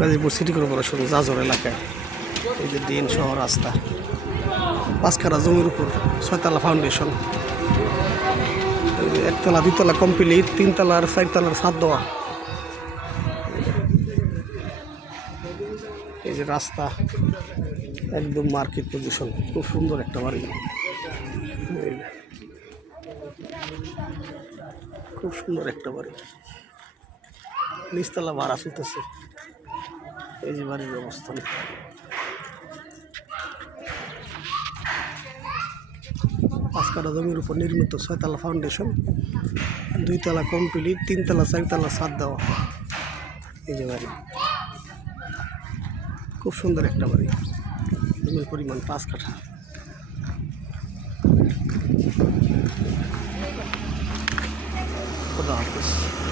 Gazipur city corporation জাজর এলাকায় এই যে ডিএন সহ রাস্তা, 5 কাঠা জমির উপর 6তলা ফাউন্ডেশন, একতলা 2তলা কমপ্লিট, 3তলা আর 4তলার ছাদ দেওয়া। এই যে রাস্তা একদম মার্কেট পজিশন, খুব সুন্দর একটা বাড়ি, খুব সুন্দর একটা বাড়ি। নিচতলা ভাড়া চলতেছে। এই যে বাড়ির অবস্থান, 5 কাঠা জমির উপর নির্মিত 6তলা ফাউন্ডেশন, 2তলা কমপ্লিট, 3তলা 4তলা ছাদ দেওয়া। এই যে বাড়ি, খুব সুন্দর একটা বাড়ি। জমির পরিমাণ 5 কাঠা। খোদা হাফেজ।